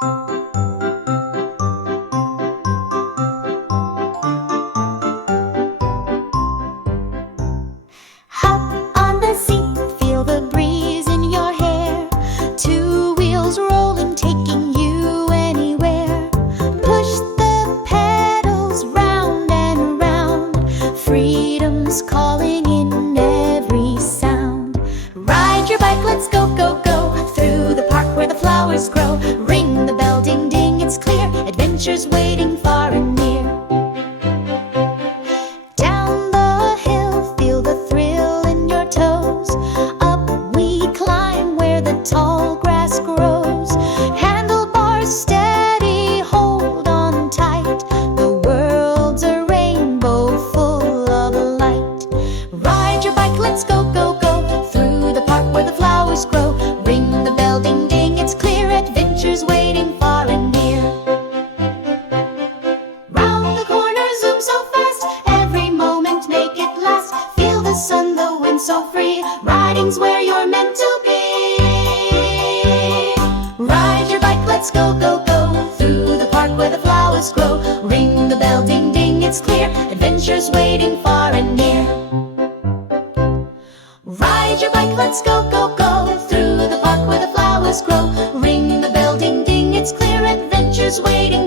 Hop on the seat, feel the breeze in your hair. Two wheels rolling, taking you anywhere. Push the pedals round and round. Freedom's calling in every sound. Ride your bike, let's go, go, go. Through the park where the flowers grow. Ring the bell, ding, ding, it's clear. Adventure's waiting far and near. Down the hill, feel the thrill in your toes. Up we climb where the tall grass grows. Handlebars steady, hold on tight. The world's a rainbow full of light. Ride your bike, let's go, go, go. Through the park where the flowers grow. Ring the bell, ding, ding, it's clear. Adventure's waiting far and near. Round the corner, zoom so fast. Every moment, make it last. Feel the sun, the wind so free. Riding's where you're meant to be. Ride your bike, let's go, go, go. Through the park where the flowers grow. Ring the bell, ding, ding, it's clear. Adventure's waiting far and near. Ride your bike, let's go, go, go. Through the park where the flowers grow. Ring the bell, ding, ding, it's clear. Adventure's waiting